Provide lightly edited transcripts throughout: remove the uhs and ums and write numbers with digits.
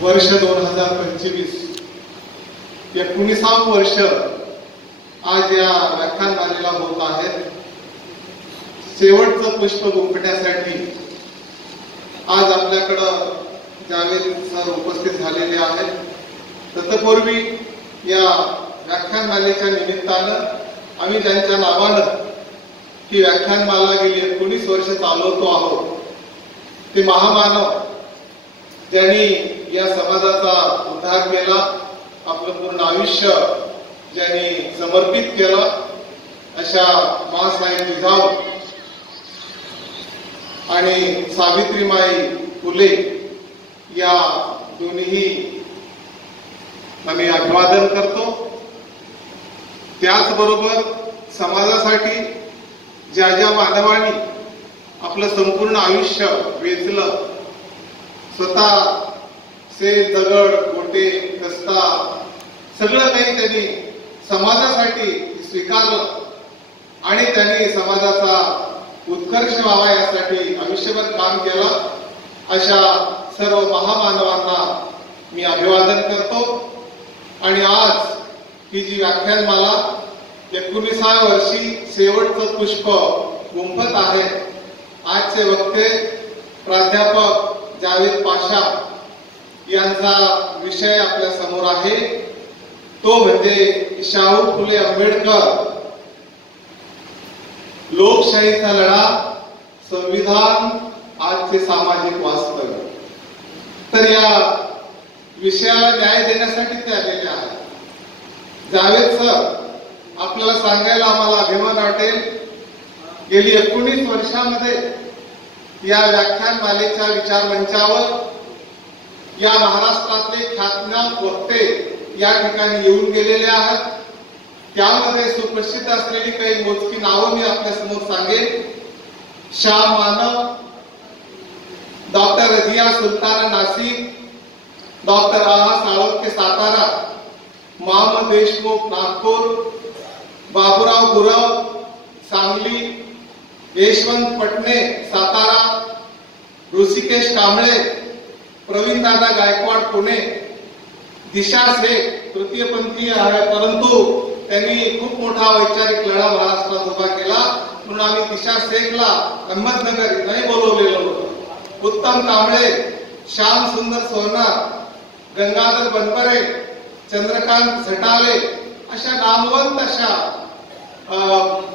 वर्ष 2025 19 वर्ष आज या व्याख्यानमालेला होत आहेत। शेवटचं पुष्प गुंफण्यासाठी आज आपल्याकडं जावेद सर उपस्थित झालेले आहेत। तत्पूर्वी या व्याख्यानमालेच्या निमित्तानं आम्ही ज्यांच्या नावानं ही व्याख्यानमाला गेली 19 वर्ष चालवतो आहोत ते महामानव ज्यांनी या समाजाचा उद्धार केला, आपलं पूर्ण आयुष्य ज्यांनी समर्पित केलं, अशा माँसाहेब जिजाऊ आणि सावित्रीमाई फुले या दोन्ही आम्ही अभिवादन करतो। त्याचबरोबर समाजासाठी ज्या ज्या मानवांनी आपलं संपूर्ण आयुष्य वेचलं, स्वतः से दगड गोटे कस्ता सगळं काही त्यांनी समाजासाठी स्वीकारलं आणि त्यांनी समाजाचा उत्कर्ष व्हावा यासाठी आयुष्यभर काम केलं, अशा सर्व महामानवांना मी अभिवादन करतो। आणि आज ही जी व्याख्यानमाला 19व्या वर्षी शेवटचं पुष्प गुंफत आहे। आजचे वक्ते प्राध्यापक जावेद पाशा यांचा विषय आपल्या समोर आहे, तो म्हणजे शाहू फुले आंबेडकर, लोकशाहीचा लढा, संविधान, आजचे सामाजिक वास्तव। तर या विषयाला न्याय देण्यासाठी ते आलेले आहेत। जावेद सर, आपल्याला सांगायला आम्हाला अभिमान वाटेल, गेली 19 वर्षांमध्ये या व्याख्यानमालेच्या विचारमंचावर या महाराष्ट्रातले ख्यातनाम वक्ते या ठिकाणी येऊन गेलेले आहेत। त्यामध्ये सुप्रसिद्ध असलेली काही मोजकी नावं मी आपल्या समोर सांगेन। श्याम मानव, डॉक्टर रजिया सुलताना नाशिक, डॉक्टर आहा साळुंखे सातारा, मोहम्मद देशमुख नागपूर, बाबूराव गुरव सांगली, यशवंत पटणे सातारा, ऋषिकेश कांबळे, प्रवीण दादा गायकवाड पुणे, दिशा शेख तृतीयपंथीय आहे परंतु त्यांनी खूप मोठा वैचारिक लढा महाराष्ट्रात उभा केला, म्हणून आम्ही दिशा शेखला अहमदनगर नाही बोलवलेलं होतं। उत्तम कांबळे, श्याम सुंदर सोनार, गंगाधर बनपरे, चंद्रकांत झटाले अशा नामवंत अशा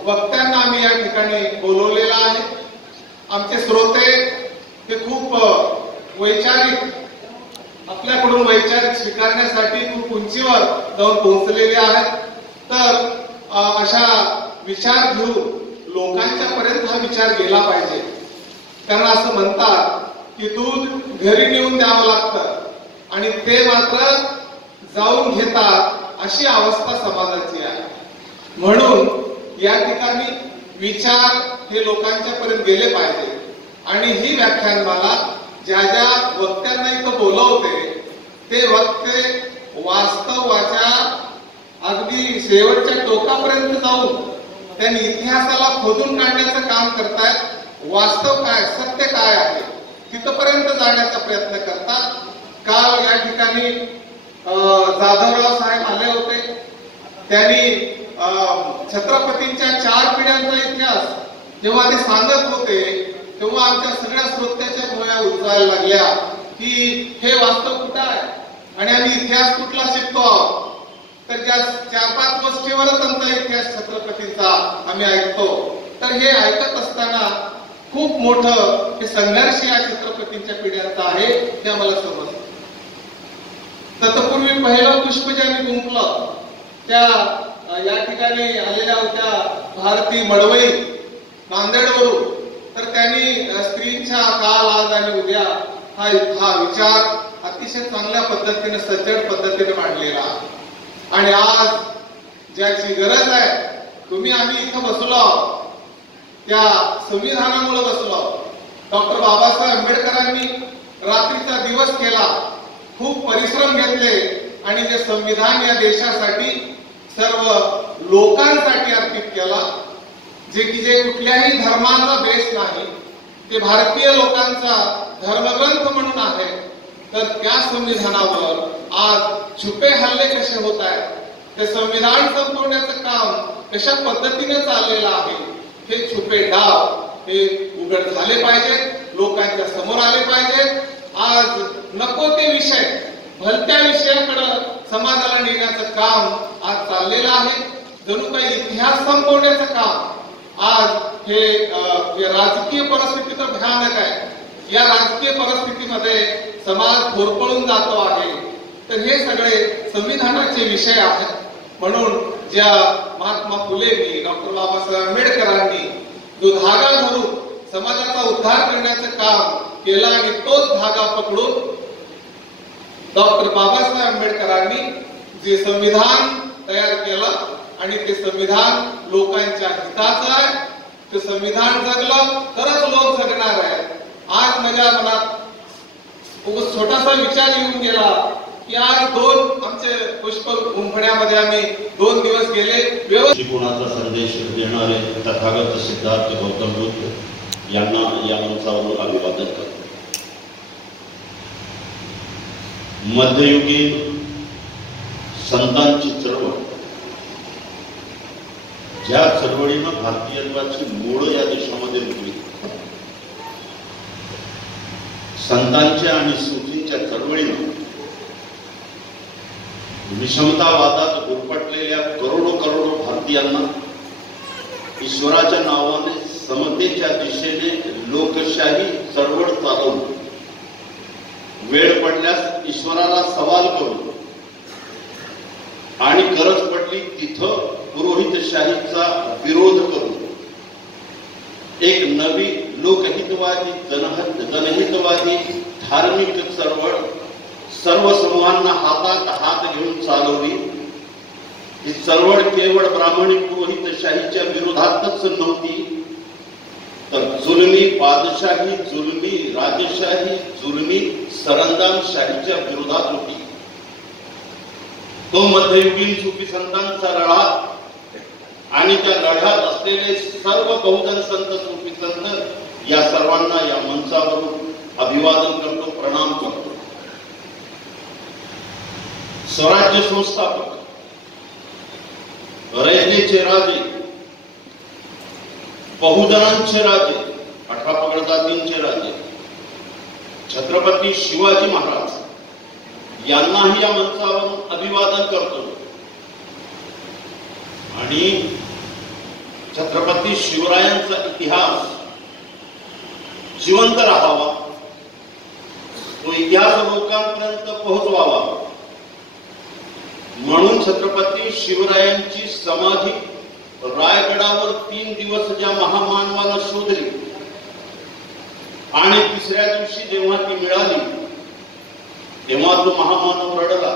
वक्त्यांना आम्ही या ठिकाणी बोलवलेला आहे। आमचे श्रोते हे खूप वैचारिक, आपल्याकडून वैचारिक स्वीकारण्यासाठी खूप उंचीवर जाऊन पोहोचलेले आहेत। तर अशा विचार घेऊन लोकांच्या पर्यंत हा विचार गेला पाहिजे, कारण असं म्हणतात की दूध घरी नेऊन द्यावं लागतं आणि ते मात्र जाऊन घेतात, अशी अवस्था समाजाची आहे। म्हणून या ठिकाणी विचार हे लोकांच्या पर्यंत गेले पाहिजे आणि ही व्याख्यानमाला ज्या ज्या वक्त्यांना इथं बोलवते ते वक्ते वास्तवाच्या अगदी शेवटच्या टोकापर्यंत जाऊन त्यांनी इतिहासाला खोदून काढण्याचं काम करतायत। वास्तव काय, सत्य काय आहे तिथपर्यंत जाण्याचा प्रयत्न करतात। काल या ठिकाणी जाधवराव साहेब आले होते, त्यांनी छत्रपतींच्या 4 पिढ्यांचा इतिहास जेव्हा ते सांगत होते तेव्हा आमच्या सगळ्या श्रोत्याच्या भुवया उचलायला लागल्या की हे वास्तव कुठं आहे आणि आम्ही इतिहास कुठला शिकतो आहोत। तर त्या 4-5 गोष्टीवरच आमचा इतिहास छत्रपतींचा आम्ही ऐकतो। तर हे ऐकत असताना खूप मोठं हे संघर्ष या छत्रपतींच्या पिढ्यांचा आहे हे आम्हाला समजतं। तत्पूर्वी पहिलं पुष्प ज्यांनी गुंफलं त्या या ठिकाणी आलेल्या होत्या भारती मडवई नांदेडवरून। तर त्यांनी स्त्रीच्या काल, आज आणि उद्या हा विचार अतिशय चांगल्या पद्धतीने, सज्जड पद्धतीने मांडलेला आहे। आणि आज ज्याची गरज आहे, तुम्ही आम्ही इथं बसलो त्या संविधानामुळे बसलो। डॉक्टर बाबासाहेब आंबेडकरांनी रात्रीचा दिवस केला, खूप परिश्रम घेतले आणि जे संविधान या देशासाठी सर्व लोकांसाठी अर्पित केला, जे कुठल्याही धर्माचा बेस नाही, ते भारतीय लोकांचा धर्मग्रंथ म्हणून आहे, तर त्या संविधानावर आज छुपे हल्ले कसे होत आहेत, ते संविधान संपवण्याचं काम कशा पद्धतीने चाललेलं आहे, हे छुपे डाव हे उघड झाले पाहिजे, लोकांच्या समोर आले पाहिजे. आज नको ते विषय, भलत्या विषयाकडे समाजाला नेण्याचं काम आज चाललेलं आहे. जणू काही इतिहास संपवण्याचं काम आज हे राजकीय परिस्थिती तर भयानक आहे. या राजकीय परिस्थितीमध्ये समाज होरपळून जातो आहे. तर हे सगळे संविधानाचे विषय आहेत. म्हणून ज्या महात्मा फुलेंनी, डॉक्टर बाबासाहेब आंबेडकरांनी जो धागा धरून समाजाचा उद्धार करण्याचं काम केलं आणि तोच धागा पकडून डॉक्टर बाबासाहेब आंबेडकरांनी जे संविधान तयार केलं आणि ते संविधान लोकांच्या हिताचं आहे, ते संविधान जगलं तरच लोक जगणार आहे. आज माझ्या मनात छोटासा विचार येऊन गेला की आज आमचे पुष्प गुंफण्यामध्ये आम्ही 2 दिवस गेले. दृष्टिकोनाचा संदेश देणारे तथागत सिद्धार्थ गौतम बुद्ध यांना या मंचावरून अभिवादन करतो. मध्ययुगीन संतांची चळवळ, ज्या चळवळीनं भारतीयत्वाची मूळ या देशामध्ये रुजली, संतांच्या आणि सूफींच्या चळवळीनं विषमतावादात गुरफटलेल्या करोडो भारतीयांना ईश्वराच्या नावाने समतेच्या दिशेने लोकशाही चळवळ चालवून, वेळ पडल्यास ईश्वराला सवाल करून आणि गरज पडली तिथं पुरोहितशाहीचा विरोध करून एक नवी लोकहितवादी जनहितवादी धार्मिक चळवळ सर्व समूहांना हातात हात घेऊन चालवली. ही चळवळ केवळ ब्राह्मणी पुरोहितशाहीच्या विरोधातच नव्हती, तर जुलमी बादशाही, जुलमी राजशाही, जुलमी सरंजामशाहीच्या विरोधात होती. तो मध्ययुगीन सुफी संतांचा लढा आणि त्या लढ्यात असलेले सर्व बहुजन संत, सुफी संत या सर्वांना या मंचावरून अभिवादन करतो, प्रणाम करतो. स्वराज्य संस्थापक, रयतेचे राजे, बहुजनांचे राजे, 18 पगड जातींचे राजे छत्रपती शिवाजी महाराज यांनाही या मंचावरून अभिवादन करतो. आणि छत्रपती शिवरायांचा इतिहास जिवंत राहावा, तो इतिहास लोकांपर्यंत पोहोचवावा म्हणून छत्रपती शिवरायांची समाधी रायगडावर 3 दिवस ज्या महामानवानं शोधली आणि 3ऱ्या दिवशी जेव्हा ती मिळाली तेव्हा तो महामानव रडला.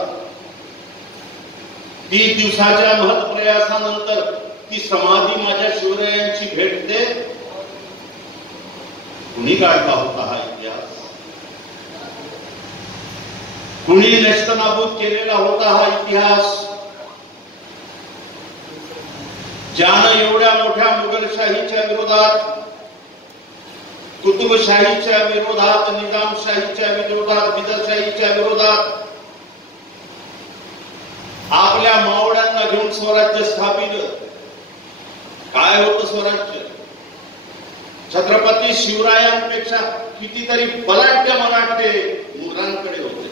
3 दिवसाच्या महत्प्रयासानंतर ती समाधी माझ्या शिवरायांची भेटते. कुणी काढला होता हा इतिहास? कुणी नेस्तनाबूत केलेला होता हा इतिहास? ज्यानं एवढ्या मोठ्या मुघलशाहीच्या विरोधात, कुतुबशाहीच्या विरोधात, निजामशाहीच्या विरोधात, बिदरशाहीच्या विरोधात आपल्या मावळ्यांना घेऊन स्वराज्य स्थापित. काय होतं स्वराज्य? छत्रपती शिवरायांपेक्षा कितीतरी बलाढ्य मराठे मुघलांकडे होते.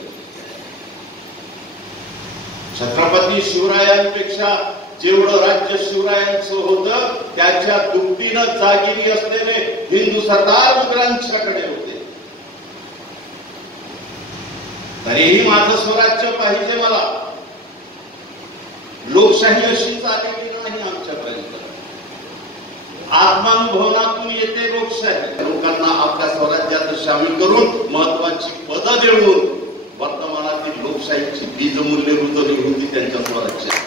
छत्रपती शिवरायांपेक्षा जेवढं राज्य शिवरायांचं होतं त्याच्या दुपटीनं जागिरी असलेले हिंदू सरदार मुघलांच्याकडे होते. तरीही माझं स्वराज्य पाहिजे मला. लोकशाही अशी चाललेली नाही आमच्यापर्यंत. आत्मानुभवनातून येते लोकशाही. लोकांना आपल्या स्वराज्यात सामील करून महत्वाची पदं देऊन वर्तमानातील लोकशाहीची बीजमूल्य रुजवली होती त्यांच्या स्वराज्यात.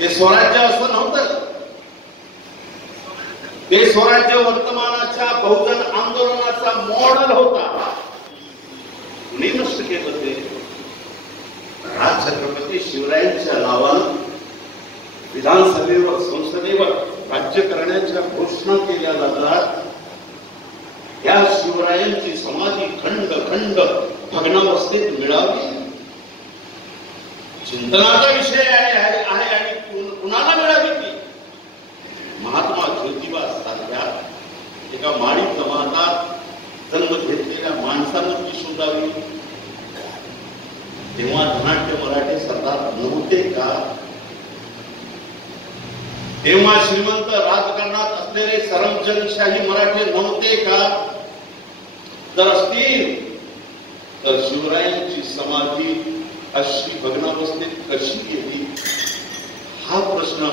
ते स्वराज्य असं नव्हतं. ते स्वराज्य वर्तमानाच्या बहुजन आंदोलनाचा मॉडेल होता. कुणी नष्ट केलं ते? आज छत्रपती शिवरायांच्या नावानं विधानसभेवर, संसदेवर राज्य करण्याच्या घोषणा केल्या जातात. शिवरायांची समाधी खंड खंड भग्नावस्थेत मिळावी, चिंतनाचा विषय आहे आणि कुणाला मिळावी ती? महात्मा ज्योतिबा सारख्या एका माळी जमातात जन्म घेतलेल्या माणसानं ती शोधावी. तेव्हा धनाढ्य मराठे सरदार नव्हते का? तेव्हा श्रीमंत राजकारणात असलेले सरंजनशाही मराठे नव्हते का? जर असतील तर शिवरायांची समाधी अशी भग्नावस्थेत कशी गेली? हा प्रश्न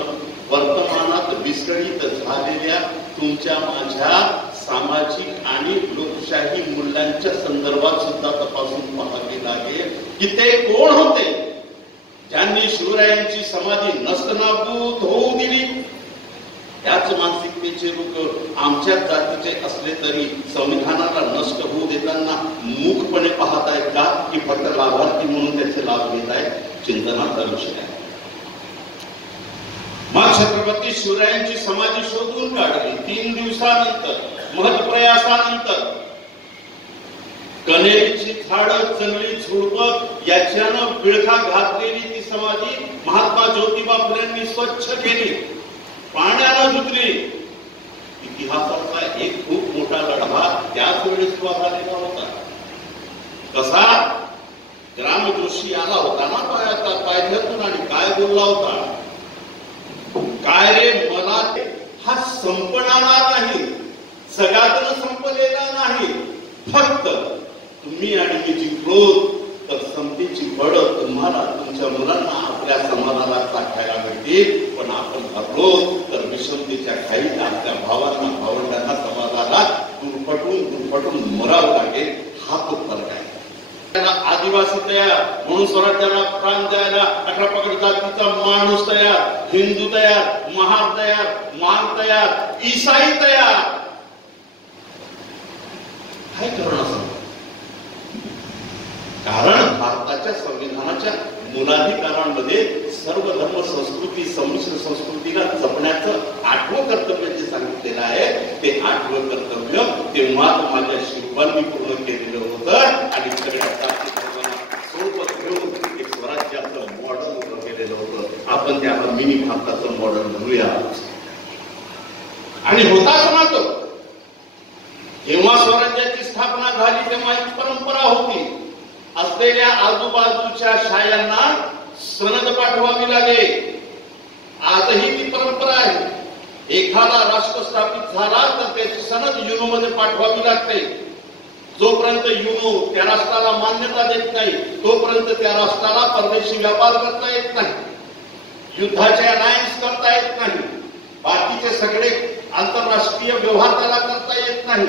वर्तमानात विस्कळीत झालेल्या तुमच्या माझ्या सामाजिक आणि लोकशाही मूल्यांच्या संदर्भात सुद्धा तपासून पाहावे लागेल की ते कोण होते ज्यांनी शिवरायांची समाधी नस्तनाबूत होऊ दिली. त्याच मानसिकतेचे लोक आमच्या जातीचे असले तरी संविधानाला नष्ट होऊ देताना मूकपणे पाहत आहेत का, की फक्त लाभार्थी म्हणून त्याचे लाभ घेत आहेत? चिंतनाचा विषय आहे. मग छत्रपती शिवरायांची समाधी शोधून काढली. 3 दिवसानंतर महत्प्रयासानंतर कनेरीची झाडं जंगली झुडपं याच्यानं विळखा घातलेली ती समाधी महात्मा ज्योतिबा फुलेंनी स्वच्छ केली, पाण्यानं धुतली. इतिहासाचा एक खूप मोठा लढा त्याच वेळेस झालेला होता. कसा? ग्रामजोशी आला होता ना पायथ्यातून आणि काय बोलला होता? काय रे मला हा संपणारा नाही, जगातून संपलेला नाही. फक्त तुम्ही आणि मी जिंकलो तर समतेची बळ तुम्हाला तुमच्या मुलांना आपल्या समाजाला चाखायला मिळतील. पण आपण हरलो तर विषमतेच्या खाईत आपल्या भावांना भावंडांना समाजाला दुर्पटून मरावं लागेल. हा तो फरक आहे. आदिवासी तयार म्हणून स्वराज्याला प्राण द्यायला 18 पगड जातीचा माणूस तयार, हिंदू तयार, महार तयार, मान तयार, ईसाई तयार. काय करणं असं? कारण भारताच्या संविधानाच्या मूलाधिकारांमध्ये सर्व धर्म संस्कृती संमिश्र संस्कृतीला जपण्याचं 8वं कर्तव्य जे सांगितलेलं आहे ते 8वं कर्तव्य तेव्हा माझ्या शिवबांनी पूर्ण केलेलं होतं. आणि सगळ्या जाती धर्मांना सोबत घेऊन एक स्वराज्याचं मॉडेल उभं केलेलं होतं. आपण त्याला मिनी भारताचं मॉडेल म्हणूया. आणि होताच ना तो. जेव्हा स्वराज्याची स्थापना झाली तेव्हा एक परंपरा होती. असलेल्या आजूबाजूच्या शायांना सनद पाठवावी लागेल. आजही ती परंपरा आहे. एखादा राष्ट्र स्थापित झाला तर त्याची सनद युनो मध्ये पाठवावी लागते. जोपर्यंत युनो त्या राष्ट्राला मान्यता देत नाही तोपर्यंत त्या राष्ट्राला परदेशी व्यापार करता येत नाही, युद्धाचे अलायन्स करता येत नाही, बाकीचे सगळे आंतरराष्ट्रीय व्यवहार त्याला करता येत नाही.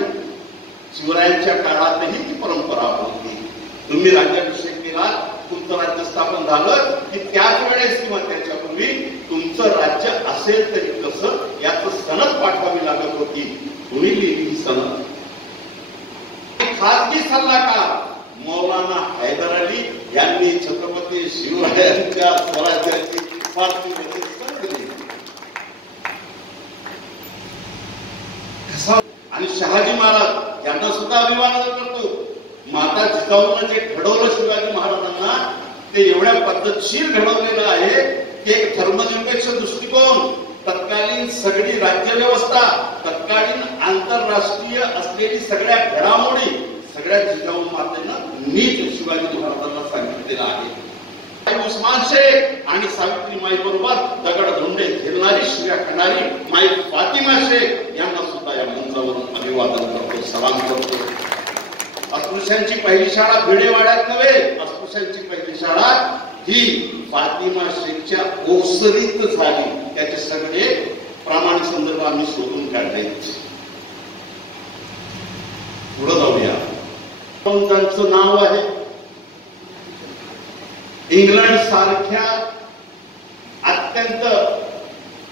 शिवरायांच्या काळातही ती परंपरा होती. तुम्ही राज्याभिषेक केला, तुमचं राज्य स्थापन झालं की त्याच वेळेस किंवा त्याच्यापूर्वी तुमचं राज्य असेल तरी कसं याचं सनद पाठवावी लागत होती. कुणी लिहिली ही सनद? खासगी सल्लागार मौलाना हैदर अली यांनी छत्रपती शिवरायांच्या स्वराज्याची फारसी मध्ये सनद लिहिली. आणि शहाजी महाराज यांना सुद्धा अभिमान करतो. माता जिजाऊनं जे घडवलं शिवाजी महाराजांना ते एवढ्या पद्धतशीर घडवलेलं आहे की एक धर्मनिरपेक्ष दृष्टिकोन, तत्कालीन सगळी राज्यव्यवस्था, तत्कालीन आंतरराष्ट्रीय असलेली सगळ्या घडामोडी सगळ्या जिजाऊ मातेनं नीट शिवाजी महाराजांना सांगितलेलं आहे. उस्मान शेख आणि सावित्रीमाई बरोबर दगडधोंडे झेलणारी शिव्या खाणारी माई फातिमा शेख यांना सुद्धा या मंचावरून अभिवादन करतो, सलाम करतो. अस्पृश्यांची पहिली शाळा भिडेवाड्यात नव्हे, अस्पृश्यांची पहिली शाळा ही फातिमा शेखच्या ओसरीत झाली. त्याचे सगळे प्रामाणिक संदर्भ आम्ही शोधून काढले. पुढे जाऊया. त्यांचं नाव आहे. इंग्लंड सारख्या अत्यंत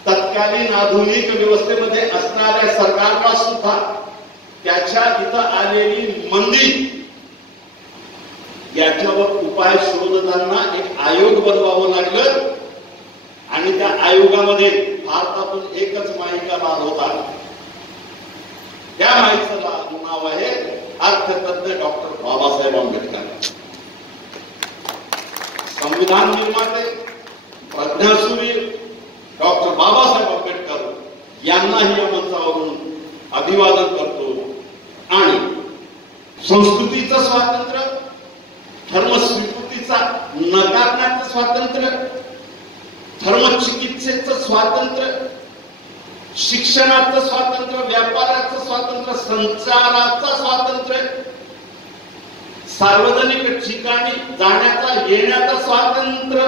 तत्कालीन आधुनिक व्यवस्थेमध्ये असणाऱ्या सरकारला सुद्धा त्याच्या इथं आलेली मंदी याच्यावर उपाय शोधताना एक आयोग बनवावं लागलं. आणि त्या आयोगामध्ये भारतातून एकच माहिका लाल होता. त्या माहितीचं नाव आहे अर्थतज्ञ डॉक्टर बाबासाहेब आंबेडकर, संविधान निर्माते प्रज्ञासूर्य डॉक्टर बाबासाहेब आंबेडकर यांनाही या मंचावरून अभिवादन करतो. आणि संस्कृतीचं स्वातंत्र्य, धर्मस्वीकृतीचा नकारण्याचं स्वातंत्र्य, धर्मचिकित्सेचं स्वातंत्र्य, शिक्षणाचं स्वातंत्र्य, व्यापाराचं स्वातंत्र्य, संचाराचं स्वातंत्र्य, सार्वजनिक ठिकाणी जाण्याचा येण्याचा स्वातंत्र्य,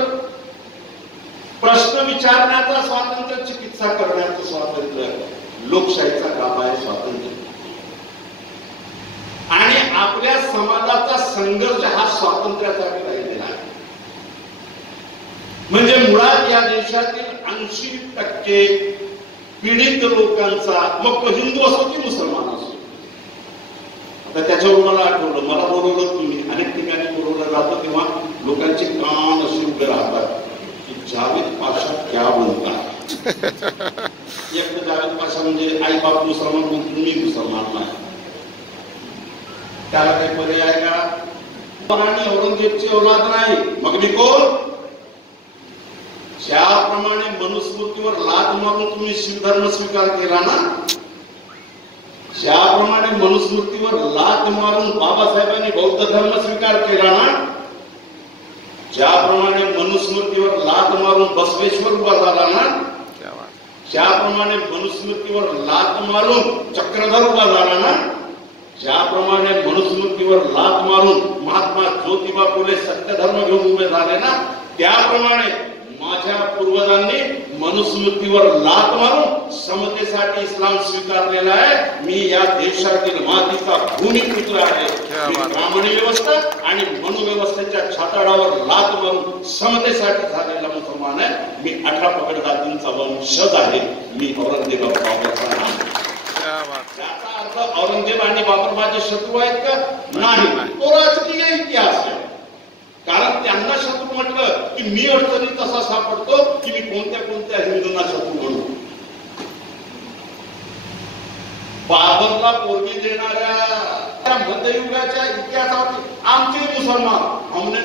प्रश्न विचारण्याचा स्वातंत्र्य, चिकित्सा करण्याचं स्वातंत्र्य, लोकशाहीचा गाभा आहे स्वातंत्र्य. आणि आपल्या समाजाचा संघर्ष हा स्वातंत्र्यासाठी राहिलेला आहे. म्हणजे मुळात या देशातील 80% पीडित लोकांचा, मग तो हिंदू असो की मुसलमान असो. आता त्याच्यावर मला आठवलं, मला बोलवलं तुम्ही, अनेक ठिकाणी बोलवलं जातं तेव्हा लोकांचे कान असे उभे राहतात की जावेद पाशा क्या बोलतात. एक तर जावेद पाशा म्हणजे आई बाप मुसलमान म्हणून मी मुसलमान नाही, त्याला काही पर्याय का? आणि औरंगजेबची औलाद नाही, मग मी कोण? ज्याप्रमाणे मनुस्मृतीवर लाथ मारून तुम्ही शीख धर्म स्वीकार केला ना, ज्याप्रमाणे मनुस्मृतीवर लाथ मारून बाबासाहेबांनी बौद्ध धर्म स्वीकार केला ना, ज्याप्रमाणे मनुस्मृतीवर लाथ मारून बसवेश्वर उभा झाला ना, ज्याप्रमाणे मनुस्मृतीवर लाथ मारून चक्रधर उभा झाला ना, ज्याप्रमाणे मनुस्मृतीवर लाथ मारून महात्मा ज्योतिबा फुले सत्यधर्म घेऊन उभे झाले ना, त्याप्रमाणे माझ्या पूर्वजांनी मनुस्मृतीवर लाथ मारून समतेसाठी इस्लाम स्वीकारलेला आहे. मी या देशातील मातीचा भूमिपुत्र आहे. ब्राह्मणी व्यवस्था आणि मनुव्यवस्थेच्या छाताडावर लाथ मारून समतेसाठी झालेला मुसलमान आहे. मी 18 पगड जातींचा वंशज आहे. मी औरंगजेब बाबरचा नाही. त्याचा अर्थ औरंगजेब आणि बाबर माझे शत्रू आहेत का? नाही. तो राजकीय इतिहास आहे. कारण त्यांना शत्रू म्हटलं की मी अडचणीत तसा सापडतो की मी कोणत्या कोणत्या हिंदूंना शत्रू म्हणू. बाबरला पोरगी देणाऱ्या मध्ययुगाच्या इतिहासात आमचे मुसलमान, हमने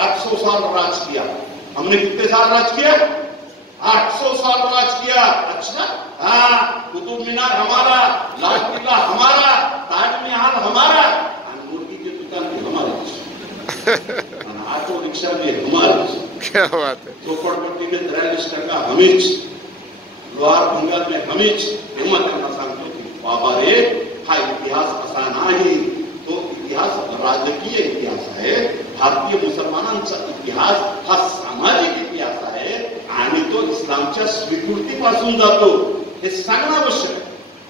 800 साल राज किया. हमने कितने साल राज किया? 800 साल राज किया. अच्छा, हाँ, कुतुब मीनार हमारा, लाल किला हमारा, ताजमहल हमारा, और मुर्गी की दुकान भी हमारी, ऑटो रिक्शा भी हमारी. क्या बात है. झोपडपट्टी में 43% हमीच, लोहार भंगार में हमीच. तेव्हा त्यांना सांगतो की बाबा रे, हा इतिहास असा नाही, तो इतिहास राजकीय इतिहास आहे. भारतीय मुसलमानांचा इतिहास हा सामाजिक इतिहास आहे आणि तो इस्लामच्या स्वीकृतीपासून जातो. हे सांगणं आवश्यक आहे.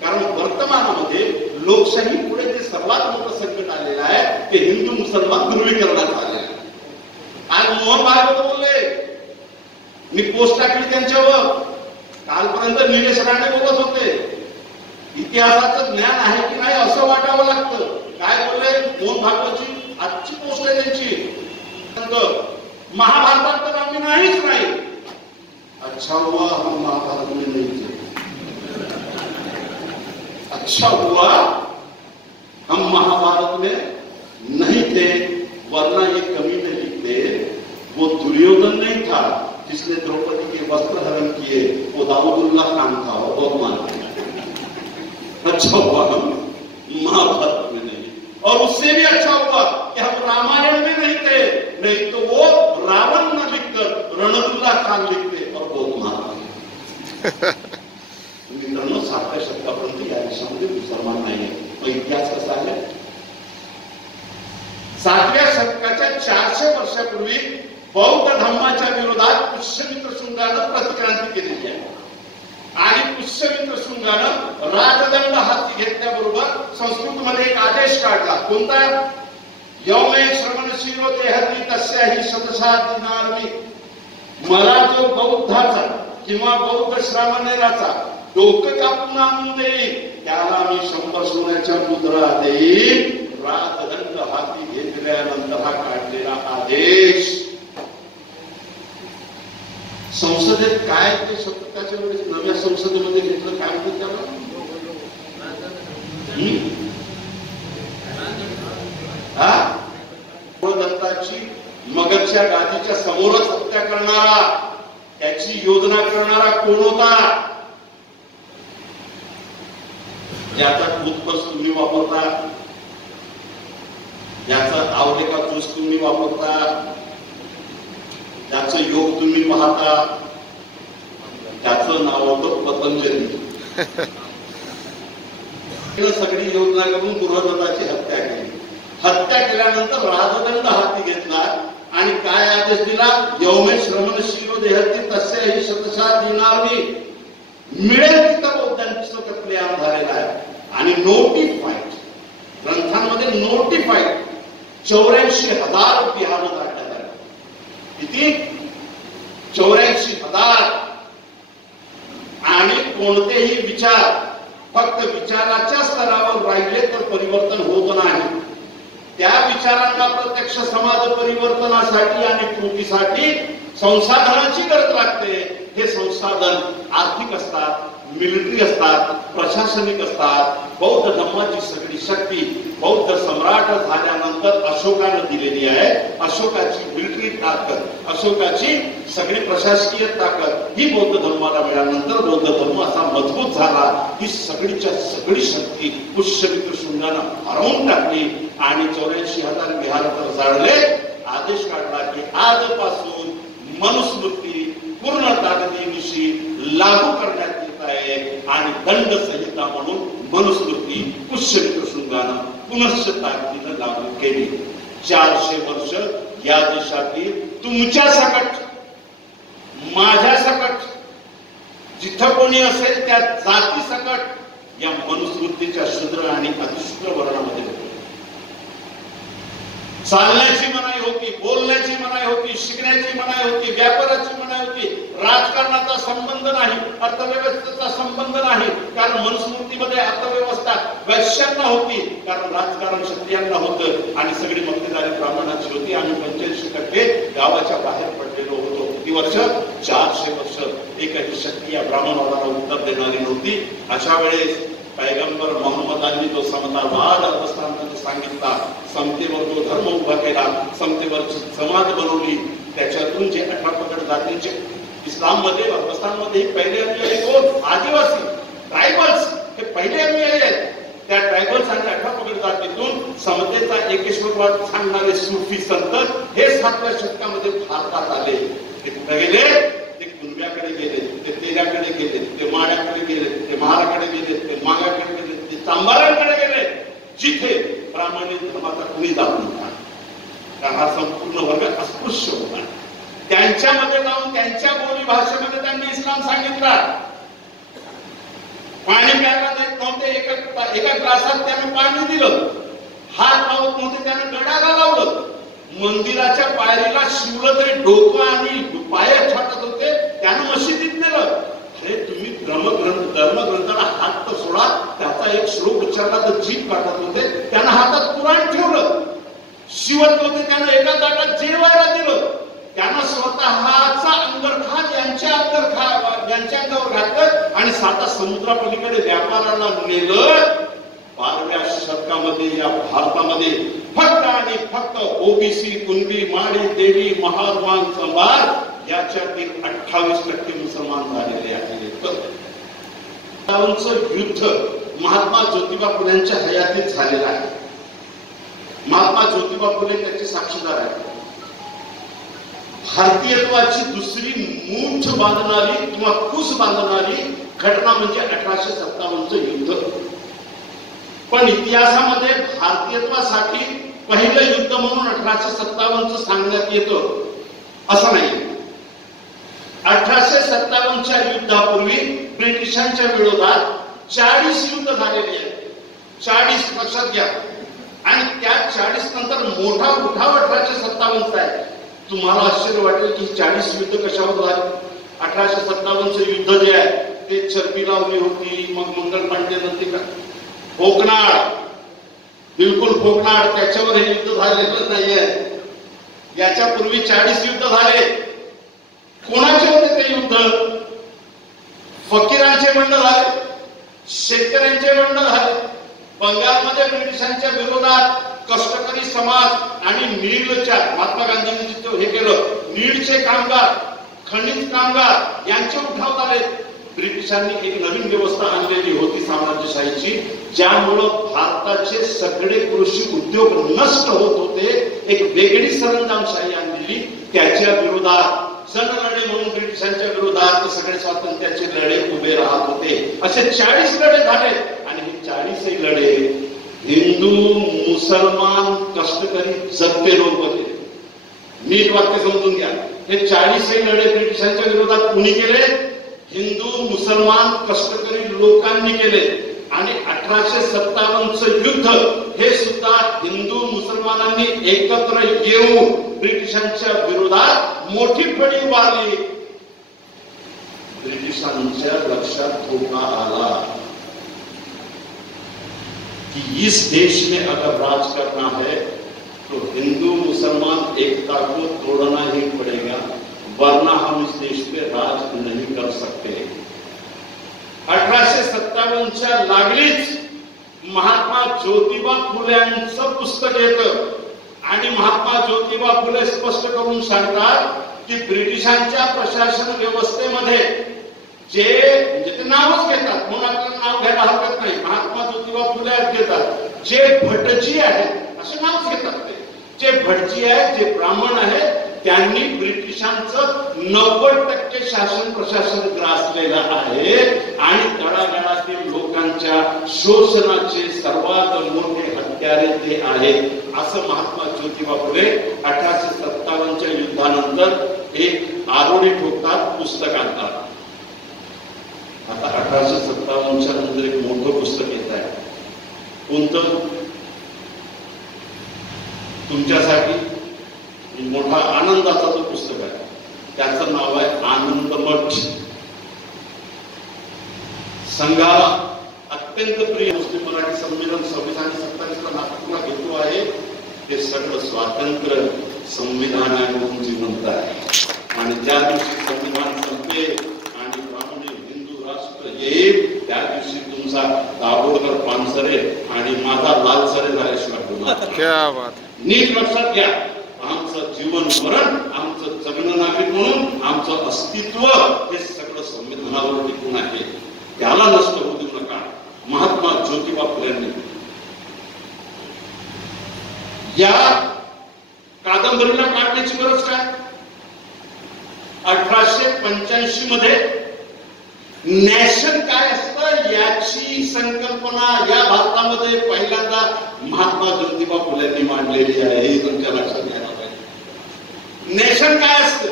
कारण वर्तमानामध्ये लोकशाही पुढे जे सर्वात मोठं संकट आलेलं आहे ते हिंदू मुसलमान ध्रुवीकरणात आलेलं आहे. आज मोहन भागवत बोलले, मी पोस्ट टाकली त्यांच्यावर. कालपर्यंत निलेश राणे बोलत होते. इतिहासाचं ज्ञान आहे की नाही असं वाटावं लागतं. काय बोलले मोहन भागवतची? आजची पोस्ट आहे त्यांची. महाभारतात तर आम्ही नाहीच नाही. अच्छा हुआ हम महाभारत में नहीं थे. अच्छा हुआ हम महाभारत में नहीं थे, वरना ये कमी में लिखते वो दुर्योधन नहीं था जिसने द्रौपदी के वस्त्र हरण किए, वो दाऊदुल्लाह खान था. वो बहुत मानते हैं. अच्छा हुआ हम महाभारत में नहीं, और उससे भी अच्छा हुआ कि हम रामायण में नहीं थे, नहीं तो वो रावण न लिखकर रणदुल्ला खान लिखते और बहुत मानते. मित्रांनो, 7व्या शतकापर्यंत या देशामध्ये मुसलमान नाही. मग इतिहास कसा आहे? 7व्या शतकाच्या 400 वर्षापूर्वी बौद्ध धर्माच्या विरोधात पुष्यमित्र शृंगानं प्रतिक्रांती केलेली आहे. आणि पुष्यमित्र शृंगानं राजदंड हाती घेतल्याबरोबर संस्कृतमध्ये एक आदेश काढला. कोणता? यौमे श्रवणशीलो देहती तस्याही शतशादिनार्मी. मला जो बौद्धाचा किंवा बौद्ध श्रामणेराचा डोकं कापून आणून देईल त्याला मी 100 सोन्याच्या मुद्रा देईल. राजदंड हाती घेतल्यानंतर हा काढलेला आदेश. संसदेत काय ते शतकाच्या वेळेस नव्या संसदेमध्ये घेतलं, काय म्हणतात त्याला? अकबरच्या गादीच्या समोरच हत्या करणारा, त्याची योजना करणारा कोण होता? ज्याचा टूथपेस्ट तुम्ही वापरता, ज्याचा आवडे का ज्यूस तुम्ही वापरता, ज्याचं योग तुम्ही पाहता, त्याचं नाव होतं पतंजली. सगळी योजना करून गृहदत्ताची हत्या केली. हत्या केल्यानंतर राजदंड हाती घेतला आणि काय आदेश दिला? यौमे श्रमण शिरो देहती तस्याही शतशः दिनारी. मिळेल तिथं बौद्धांचं कत्लेआम झालेला आहे. आणि नोटिफाईड ग्रंथांमध्ये नोटिफाईड 84,000 बिहार काढण्यात आले. किती? 84,000. आणि कोणतेही विचार फक्त विचाराच्या स्तरावर राहिले तर परिवर्तन होत नाही. त्या विचारांना प्रत्यक्ष समाज परिवर्तनासाठी आणि कृतीसाठी संसाधनाची गरज लागते. हे संसाधन आर्थिक असतात, मिलिटरी असतात, प्रशासनिक असतात. बौद्ध धर्माची सगळी शक्ती बौद्ध सम्राट झाल्यानंतर अशोकानं दिलेली आहे. अशोकाची मिलिटरी ताकद, अशोकाची सगळी प्रशासकीय ताकद ही बौद्ध धर्माला मिळाल्यानंतर बौद्ध धर्म असा मजबूत झाला. ही सगळीच्या सगळी शक्ती पुष्यमित्र शृंगानं हरवून टाकली आणि 84,000 बिहार तर जाळले. आदेश काढला की आजपासून मनुस्मृती पूर्ण ताकदीनिशी लागू करण्यात येत आहे आणि दंड संहिता म्हणून मनुस्मृती पुष्यमित्र शृंगानं पुनश्च ताकदीनं लागू केली. 400 वर्ष या देशातील तुमच्या सकट, माझ्या सकट, जिथं कोणी असेल त्या जाती सकट या मनुस्मृतीच्या शूद्र आणि अतिशूद्र वर्णामध्ये चालण्याची मनाई होती, बोलण्याची मनाई होती, शिकण्याची मनाई होती, व्यापाराची मनाई होती. राजकारणाचा संबंध नाही, अर्थव्यवस्थेचा संबंध नाही, कारण मनुस्मृतीमध्ये अर्थव्यवस्था वैश्यांना होती, कारण राजकारण क्षत्रियांना होतं आणि सगळी मक्तेदारी ब्राह्मणाची होती. आम्ही 85% गावाच्या बाहेर पडलेलो होतो. किती वर्ष? 400 वर्ष. एकही शक्ती या ब्राह्मणवादाला उत्तर देणारी नव्हती. अशा वेळेस पैगंबर मोहम्मदांनी जो समतावाद अवस्थांमध्ये सांगितला, समतेवर जो धर्म उभा केला, समतेवर समाज बनवली, त्याच्यातून जे 18 पगड जातीचे इस्लाममध्ये अवस्थांमध्ये पहिले अनुयायी कोण? आदिवासी ट्रायबल्स हे पहिले अनुयायी आहेत. त्या ट्रायबल्स आणि 18 पगड जातीतून समतेचा एकेश्वरवाद सांगणारे सुफी संत हे 7व्या शतकामध्ये भारतात आले. ते कुठे गेले? ते कुणब्याकडे गेले, ते तेऱ्याकडे गेले, ते माड्याकडे गेले, ते महाराकडे गेले, ते मागाकडे गेले, ते चांबारांकडे गेले, जिथे प्रामाणिक धर्माचा कुणी जात नव्हता. कारण हा संपूर्ण वर्ग अस्पृश्य होता. त्यांच्यामध्ये जाऊन त्यांच्या बोली भाषेमध्ये त्यांनी इस्लाम सांगितला. पाणी प्यायला देत नव्हते, एका ग्लासात त्याने पाणी दिलं. हात लावत नव्हते, त्याने गडाला लावलं. मंदिराच्या पायरीला शिवलं तरी डोकं आणि पाय छाटत होते, त्यानं मशिदीत नेलं. अरे तुम्ही धर्मग्रंथाला हात तर सोडा, त्याचा एक श्लोक उच्चारला तर जीभ काढत होते. त्यानं हातात कुराण ठेवलं. शिवत होते, त्यानं एका ताटात जेवायला दिलं. त्यानं स्वतःचा अंगरखा यांच्या अंगावर घातलं आणि 7 समुद्रापलीकडे व्यापाराला नेलं. 12व्या शतकामध्ये या भारतामध्ये फक्त आणि फक्त ओबीसी, कुणबी, माडी, देवी, महारवान, संभार याच्यातील 28% मुसलमान झालेले आहेत. युद्ध महात्मा ज्योतिबा फुलेंच्या हयातीत झालेला आहे. महात्मा ज्योतिबा फुले त्याचे साक्षीदार आहेत. भारतीयत्वाची दुसरी मूठ बांधणारी किंवा फूस बांधणारी घटना म्हणजे 1857 युद्ध. पण इतिहासामध्ये भारतीयत्वासाठी पहिलं युद्ध म्हणून 1857 सांगण्यात येतं असं नाही. 1857च्या युद्धापूर्वी ब्रिटिशांच्या विरोधात 40 युद्ध झालेली आहेत. 40 लक्षात घ्या. आणि त्या 40 नंतर मोठा उठाव 1857चा आहे. तुम्हाला आश्चर्य वाटेल की 40 युद्ध कशावर झाले? 1857चं युद्ध जे आहे ते चरबी लावली होती, मग मंगल पांडे नंतर कोकणाड, बिलकुल कोकणाड, त्याच्यावर हे युद्ध झालेलं नाहीये. याच्यापूर्वी 40 युद्ध झाले. कोणाचे होते ते युद्ध? फकीरांचे बंड झाले, शेतकऱ्यांचे बंड झाले. बंगालमध्ये ब्रिटिशांच्या विरोधात कष्टकरी समाज आणि मिलच्या महात्मा गांधींनी हे केलं, मिलचे कामगार, खनिज कामगार यांचे उठाव झाले. ब्रिटिशांनी एक नवीन व्यवस्था आणलेली होती साम्राज्यशाहीची, ज्यामुळं भारताचे सगळे कृषी उद्योग नष्ट होत होते. एक वेगळी सरंजामशाही आणलेली, त्याच्या विरोधात लढे म्हणून ब्रिटिशांच्या विरोधात सगळे स्वातंत्र्याचे लढे उभे राहत होते. असे 40 लढे झाले आणि हे 40 लढे हिंदू, मुसलमान, कष्टकरी जगते लोक होते. नीट वाक्य समजून घ्या. हे 40 लढे ब्रिटिशांच्या विरोधात कुणी केले? हिंदू, मुसलमान, कष्टकरी लोकांनी केले. आणि 1857चं युद्ध हे सुद्धा हिंदू मुसलमानांनी एकत्र येऊन ब्रिटिशांच्या विरोधात मोठी फळी उभारली. ब्रिटिशांच्या लक्षात धोका आला कि इस देश में अगर राज करना है तो हिंदू मुसलमान एकता को तोड़ना ही पड़ेगा, वरना हम इस देश पे राज नहीं कर सकते. 1857च्या लागलीच महात्मा ज्योतिबा फुलेंचं पुस्तक येतं आणि महात्मा ज्योतिबा फुले स्पष्ट करून सांगतात की ब्रिटिशांच्या प्रशासन व्यवस्थेमध्ये जे म्हणजे ते नावच घेतात म्हणून आपल्याला नाव घ्यायला हरकत नाही, महात्मा ज्योतिबा फुले घेतात, जे भटजी आहेत असे नावच घेतात. ते जे भटजी आहेत, जे ब्राह्मण आहेत, त्यांनी ब्रिटिशांचं 90% शासन प्रशासन ग्रासलेलं आहे आणि तळागाळातील लोकांच्या शोषणाचे सर्वात मोठे हत्यारे ते आहेत, असं महात्मा ज्योतिबा फुले 1857च्या युद्धानंतर एक आरोळी ठोकतात, पुस्तक आणतात. आता 1857च्या नंतर एक मोठं पुस्तक येत आहे. कोणतं? तुमच्यासाठी मोठा आनंदाचा तो पुस्तक आहे. त्याचं नाव आहे आनंदमठ. संघाला अत्यंत प्रिय मुस्लिम मराठी संमेलन 26 आणि 27 नागपूरला घेतो आहे. ते सगळं स्वातंत्र्य संविधान आहे म्हणून जिवंत आहे आणि ज्या दिवशी संविधान संपेल आणि ब्राह्मणी हिंदू राष्ट्र येईल त्या दिवशी तुमचा दाभोळकर पानसरे आणि माझा लालसरे झाल्याशिवाय नीट लक्षात घ्या. आमचं जीवन मरण, आमचं जगणं नागरिक म्हणून आमचं अस्तित्व हे सगळं संविधानावर टिकून आहे. त्याला नष्ट होऊ देऊ नका. महात्मा ज्योतिबा फुलेंनी या कादंबरीला काढण्याची गरज काय? 1885 मध्ये नॅशन काय असतं याची संकल्पना या भारतामध्ये पहिल्यांदा महात्मा ज्योतिबा फुलेंनी मांडलेली आहे. हे तुमच्या लक्षात घ्यायला पाहिजे. नेशन काय असतं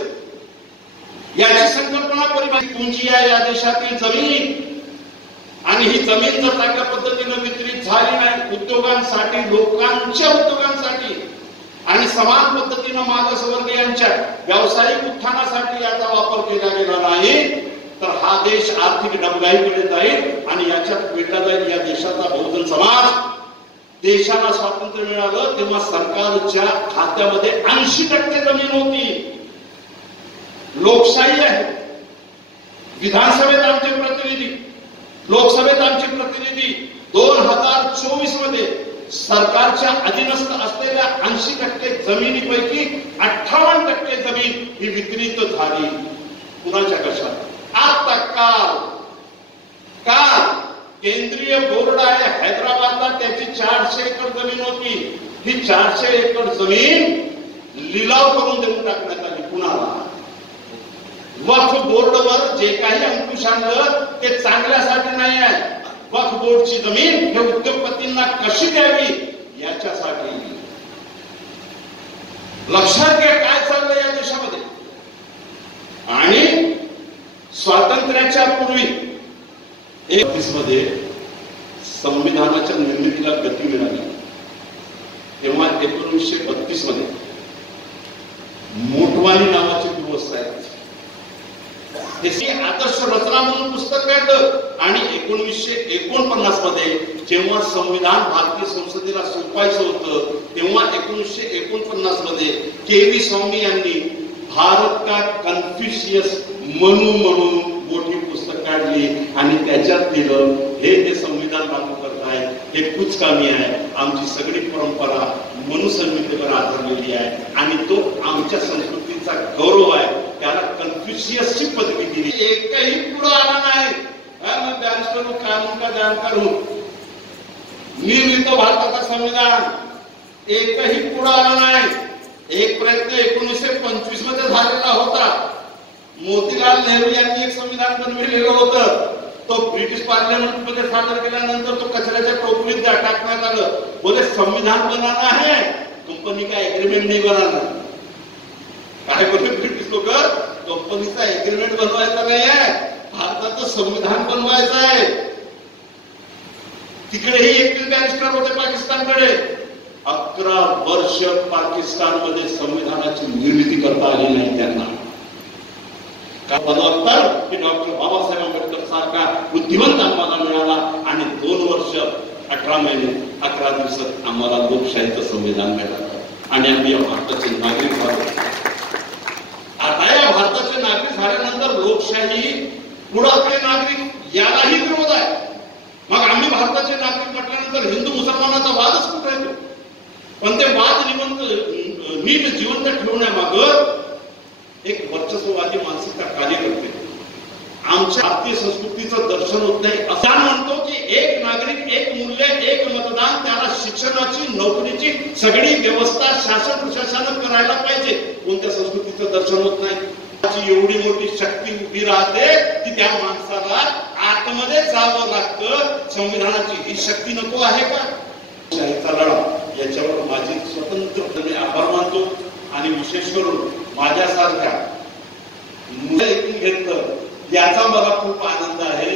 याची संकल्पना परिभाषित. तुमची या देशातील जमीन आणि ही जमीन जर चांगल्या पद्धतीनं वितरित झाली नाही उद्योगांसाठी, लोकांच्या उद्योगांसाठी आणि समान पद्धतीनं मागासवर्गीयांच्या व्यावसायिक उत्थानासाठी याचा वापर केला गेला नाही तर हा देश आर्थिक डबघाईकडे जाईल आणि याच्यात पेटला जाईल या देशाचा बहुजन समाज. देशाला स्वातंत्र्य मिळालं तेव्हा सरकारच्या खात्यामध्ये 80% जमीन होती. लोकशाही आहे. विधानसभेत आमचे प्रतिनिधी, लोकसभेत आमचे प्रतिनिधी 2024 मध्ये सरकारच्या अधीनस्थ असलेल्या 80% जमिनीपैकी 58% जमीन ही वितरित झाली. कुणाच्या कशात? आता काल केंद्रीय बोर्ड आहे हैदराबादला, त्याची 400 एकर जमीन होती. ही 400 एकर जमीन लिलाव करून देऊन टाकण्यात आली. कुणाला? वक्फ बोर्डवर जे काही अंकुश आणलं ते चांगल्यासाठी नाही आहे. वक्फ बोर्डची जमीन हे उद्योगपतींना कशी द्यावी याच्यासाठी. लक्षात घ्या काय चाललंय या देशामध्ये. आणि स्वातंत्र्याच्या पूर्वी 31 मध्ये संविधानाच्या निर्मितीला गती मिळाली. तेव्हा 1932 मध्ये मोटवानी नावाची व्यवस्था आहे. हे आदर्श रचना म्हणून पुस्तक काढलं आणि 1949 मध्ये जेव्हा संविधान भारतीय संसदेला सोपवायचं होतं तेव्हा 1949 मध्ये के.व्ही. स्वामी यांनी भारत का कन्फ्युशियस म्हणून मोठी पुस्तक काढली आणि त्याच्यात दिलं हे संविधान लागू करत आहे हे कुचकामी आहे. आमची सगळी परंपरा मनुसंहितेवर आधारलेली आहे आणि तो आमच्या संस्कृतीचा गौरव आहे. त्याला कन्फ्युशियसची पदवी दिली. एकही पुढे आला नाही. बॅरिस्टर कानून का जाणकार हो, मी लिहितो भारताचा संविधान, एकही पुढे आला नाही. एक प्रयत्न 1925 मध्ये झालेला होता. मोतीलाल नेहरू यांनी एक संविधान बनविलेलं होतं. तो ब्रिटिश पार्लियामेंट मध्ये सादर केल्यानंतर तो कचऱ्याच्या टोपलीत टाकण्यात आलं. बोले संविधान बनाना है, कंपनी का एग्रीमेंट नहीं बनाना. काय बोलले ब्रिटिश लोक, कंपनीचा एग्रीमेंट बनवायचा नाही आहे, भारताचं संविधान बनवायचं आहे. तिकडेही एक बॅरिस्टर होते पाकिस्तानकडे. 11 वर्ष पाकिस्तानमध्ये संविधानाची निर्मिती करता आली नाही त्यांना. की डॉक्टर बाबासाहेब आंबेडकर सारखा बुद्धिमंत आम्हाला मिळाला आणि 2 वर्ष 18 महिने 11 दिवसात आम्हाला लोकशाहीचं संविधान मिळालं आणि आम्ही या भारताचे नागरिक झालो. आता या भारताचे नागरिक झाल्यानंतर लोकशाही पुढे नागरिक यालाही विरोध आहे. मग आम्ही भारताचे नागरिक म्हटल्यानंतर हिंदू मुसलमानाचा वादच कुठे येतो. पण ते वाद नीट जिवंत ठेवण्यामागं एक वर्चस्ववादी मानसिकता कार्य करते. आमच्या भारतीय संस्कृतीचं दर्शन होत नाही. असा म्हणतो की एक नागरिक, एक मूल्य, एक मतदान, त्याला शिक्षणाची, नोकरीची सगळी व्यवस्था शासन प्रशासनानं करायला पाहिजे. कोणत्या संस्कृतीचं दर्शन होत नाही. एवढी मोठी शक्ती उभी राहते की त्या माणसाला आतमध्ये जावं लागतं. संविधानाची ही शक्ती नको आहे का? शाहीचा लढा याच्यावर माझी स्वतंत्रपणे आभार मानतो आणि विशेष करून माझ्यासारख्या मुलं ऐकून घेतलं याचा मला खूप आनंद आहे.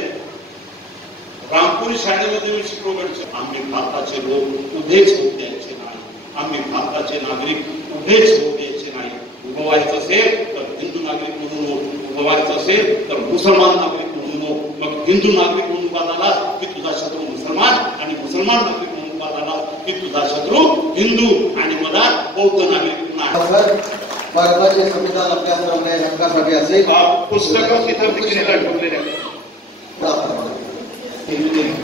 रामपुरी शाळेमध्ये मी शिकवलं, आम्ही भारताचे लोक उभेच होऊ द्यायचे नाही, आम्ही भारताचे नागरिक उभेच होऊ द्यायचे नाही. उभं व्हायचं असेल तर हिंदू नागरिक म्हणून हो, उभं व्हायचं असेल तर मुसलमान नागरिक म्हणून हो. मग हिंदू नागरिक म्हणून उभा झालास की तुझा शत्रू मुसलमान, आणि मुसलमान नागरिक म्हणून उभा झालास की तुझा शत्रू हिंदू, आणि मला बौद्ध नागरिक म्हणून. भारताचे संविधान अभ्यासक्रम हक्कासाठी असेल पुस्तकं तिथं ठेवलेले आहेत.